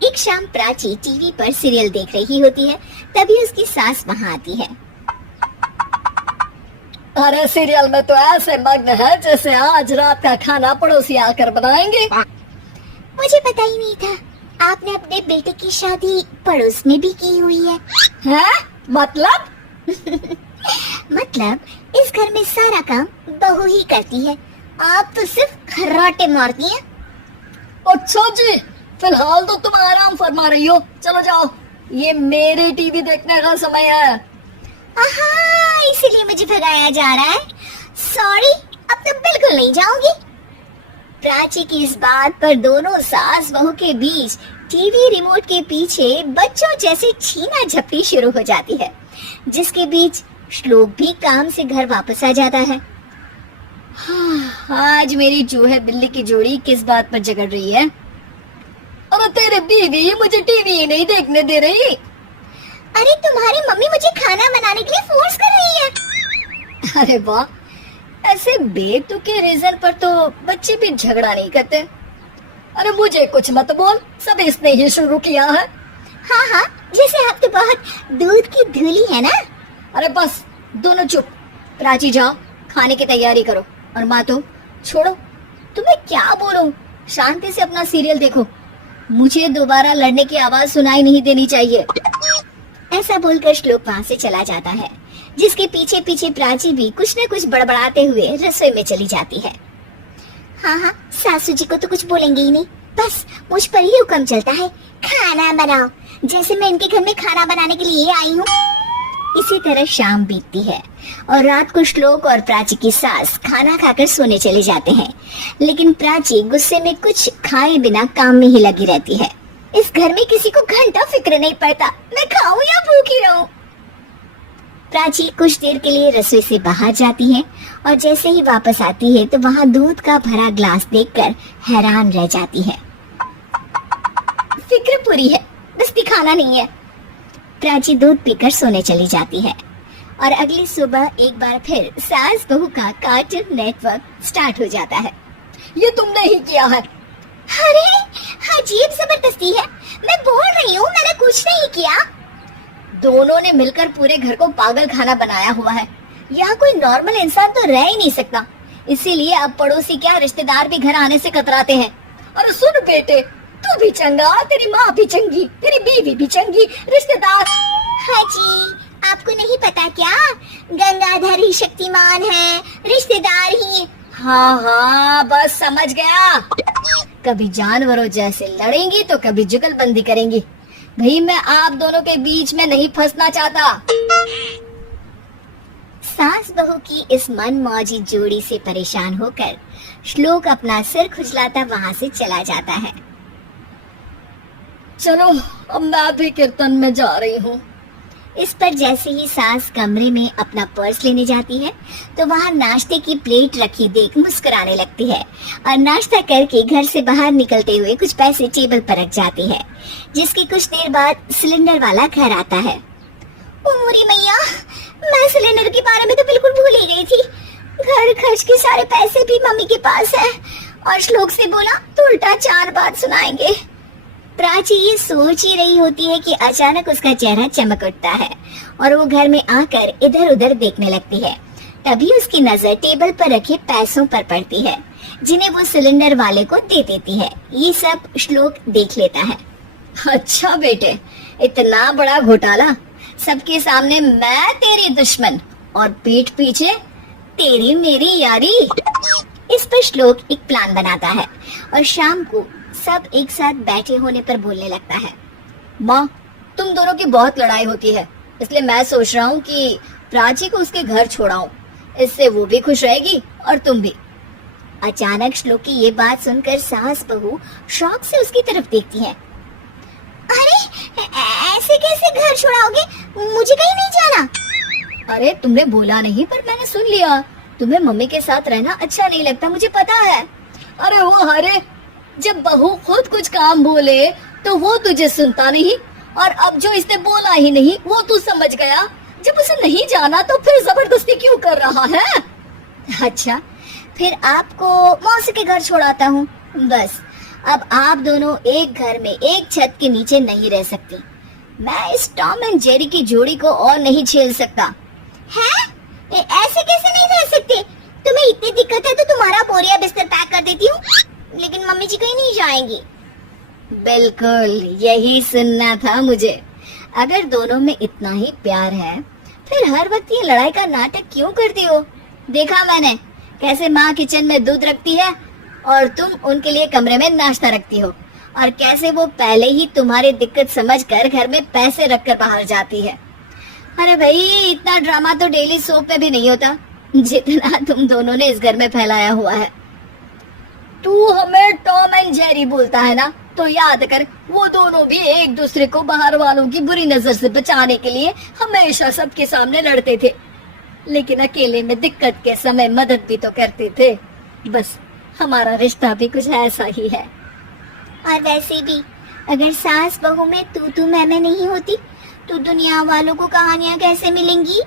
एक शाम प्राची टीवी पर सीरियल देख रही होती है, तभी उसकी सास वहाँ आती है। अरे सीरियल में तो ऐसे मग्न है जैसे आज रात का खाना पड़ोसी आकर बनाएंगे। मुझे पता ही नहीं था आपने अपने बेटे की शादी पड़ोस में भी की हुई है। हैं? मतलब? मतलब इस घर में सारा काम बहू ही करती है, आप तो सिर्फ खर्राटे मारती हैं। अच्छा जी, फिलहाल तो तुम आराम फरमा रही हो, चलो जाओ, ये मेरे टीवी देखने का समय है। आहा, इसीलिए मुझे भगाया जा रहा है। सॉरी, अब तो बिल्कुल नहीं जाऊंगी। प्राची की इस बात पर दोनों सास बहू के बीच टीवी रिमोट के पीछे बच्चों जैसे छीना झपटी शुरू हो जाती है, जिसके बीच श्लोक भी काम से घर वापस आ जाता है। आज मेरी चूहे बिल्ली की जोड़ी किस बात पर झगड़ रही है? अरे तेरे बीवी मुझे टीवी ही नहीं देखने दे रही। अरे तुम्हारी मम्मी मुझे खाना बनाने के लिए फोर्स कर रही है। अरे वाह, ऐसे बेतुके रीजन पर तो बच्चे भी झगड़ा नहीं करते। अरे मुझे कुछ मत बोल, सब इसने ही शुरू किया है। हाँ हाँ, जैसे आप तो बहुत दूध की धूली है ना। अरे बस, दोनों चुप। प्राची जाओ, खाने की तैयारी करो। और माँ तो छोड़ो, तुम्हें क्या बोलूं, शांति से अपना सीरियल देखो, मुझे दोबारा लड़ने की आवाज सुनाई नहीं देनी चाहिए। ऐसा बोलकर श्लोक वहाँ से चला जाता है, जिसके पीछे पीछे प्राची भी कुछ न कुछ बड़बड़ाते हुए रसोई में चली जाती है। हाँ हाँ, सासू जी को तो कुछ बोलेंगे ही नहीं, बस मुझ पर ही हुक्म चलता है, खाना बनाओ, जैसे मैं इनके घर में खाना बनाने के लिए आई हूँ। इसी तरह शाम बीतती है और रात को श्लोक और प्राची की सास खाना खाकर सोने चले जाते हैं, लेकिन प्राची गुस्से में कुछ खाए बिना काम में ही लगी रहती है। इस घर में किसी को घंटा फिक्र नहीं पड़ता, मैं खाऊं या भूखी रहूं। प्राची कुछ देर के लिए रसोई से बाहर जाती है और जैसे ही वापस आती है तो वहाँ दूध का भरा ग्लास देखकर हैरान रह जाती है। फिक्र पूरी है, बस दिखाना नहीं है। प्राची दूध पीकर सोने चली जाती है और अगली सुबह एक बार फिर सास बहू का कार्टून नेटवर्क स्टार्ट हो जाता है। ये तुमने ही किया है। अरे अजीब जबरदस्ती है, मैं बोल रही हूँ मैंने कुछ नहीं किया। दोनों ने मिलकर पूरे घर को पागल खाना बनाया हुआ है। यहाँ कोई नॉर्मल इंसान तो रह ही नहीं सकता, इसीलिए अब पड़ोसी क्या रिश्तेदार भी घर आने से कतराते हैं। अरे सुन बेटे, तू भी चंगा, तेरी माँ भी चंगी, तेरी बीवी भी चंगी, रिश्तेदार। हाँ जी, आपको नहीं पता क्या, गंगाधर ही शक्तिमान है, रिश्तेदार ही। हाँ हाँ, बस समझ गया। कभी जानवरों जैसे लड़ेंगी तो कभी जुगलबंदी करेंगी। भाई मैं आप दोनों के बीच में नहीं फंसना चाहता। सास बहू की इस मनमौजी जोड़ी से परेशान होकर श्लोक अपना सिर खुजलाता वहाँ से चला जाता है। चलो अब मैं भी कीर्तन में जा रही हूँ। इस पर जैसे ही सास कमरे में अपना पर्स लेने जाती है तो वहाँ नाश्ते की प्लेट रखी देख मुस्कुराने लगती है और नाश्ता करके घर से बाहर निकलते हुए कुछ पैसे टेबल पर रख जाती है, जिसकी कुछ देर बाद सिलेंडर वाला घर आता है। उमरी मैया, मैं सिलेंडर के बारे में तो बिल्कुल भूल ही गई थी। घर खर्च के सारे पैसे भी मम्मी के पास है और श्लोक से बोला तो उल्टा 4 बात सुनाएंगे। प्राची ये सोच ही रही होती है कि अचानक उसका चेहरा चमक उठता है और वो घर में आकर इधर उधर देखने लगती है। तभी उसकी नजर टेबल पर रखे पैसों पर पड़ती है, जिन्हें वो सिलेंडर वाले को दे देती है। ये सब श्लोक देख लेता है। अच्छा बेटे, इतना बड़ा घोटाला, सबके सामने मैं तेरी दुश्मन और पीठ पीछे तेरी मेरी यारी। इस पर श्लोक एक प्लान बनाता है और शाम को सब एक साथ बैठे होने पर बोलने लगता है। माँ, तुम दोनों की बहुत लड़ाई होती है, इसलिए मैं सोच रहा हूँ कि प्राची को उसके घर छोड़ाऊं, इससे वो भी खुश रहेगी और तुम भी। अचानक श्लोक की ये बात सुनकर सास बहू शौक से उसकी तरफ देखती है। अरे ऐसे कैसे घर छोड़ाओगे, मुझे कहीं नहीं जाना। अरे तुमने बोला नहीं पर मैंने सुन लिया, तुम्हें मम्मी के साथ रहना अच्छा नहीं लगता, मुझे पता है। अरे वो हरे, जब बहू खुद कुछ काम बोले तो वो तुझे सुनता नहीं, और अब जो इसने बोला ही नहीं वो तू समझ गया। जब उसे नहीं जाना तो फिर जबरदस्ती क्यों कर रहा है? अच्छा, फिर आपको मौसी के घर छोड़ाता हूँ, बस अब आप दोनों एक घर में एक छत के नीचे नहीं रह सकती। मैं इस टॉम एंड जेरी की जोड़ी को और नहीं झेल सकता। हैं? ऐसे कैसे नहीं रह सकते? तुम्हें इतनी दिक्कत है तो तुम्हारा बोरिया बिस्तर पैक कर देती हूँ, लेकिन मम्मी जी कहीं नहीं जाएंगी। बिल्कुल यही सुनना था मुझे। अगर दोनों में इतना ही प्यार है फिर हर वक्त ये लड़ाई का नाटक क्यों करती हो? देखा मैंने कैसे माँ किचन में दूध रखती है और तुम उनके लिए कमरे में नाश्ता रखती हो, और कैसे वो पहले ही तुम्हारी दिक्कत समझकर घर में पैसे रखकर बाहर जाती है। अरे भाई, इतना ड्रामा तो डेली सोप में भी नहीं होता जितना तुम दोनों ने इस घर में फैलाया हुआ है। तू हमें टॉम एंड जेरी बोलता है ना, तो याद कर वो दोनों भी एक दूसरे को बाहर वालों की बुरी नजर से बचाने के लिए हमेशा सबके सामने लड़ते थे, लेकिन अकेले में दिक्कत के समय मदद भी तो करते थे। बस हमारा रिश्ता भी कुछ ऐसा ही है। और वैसे भी अगर सास बहू में तू मैं नहीं होती तो दुनिया वालों को कहानियां कैसे मिलेंगी?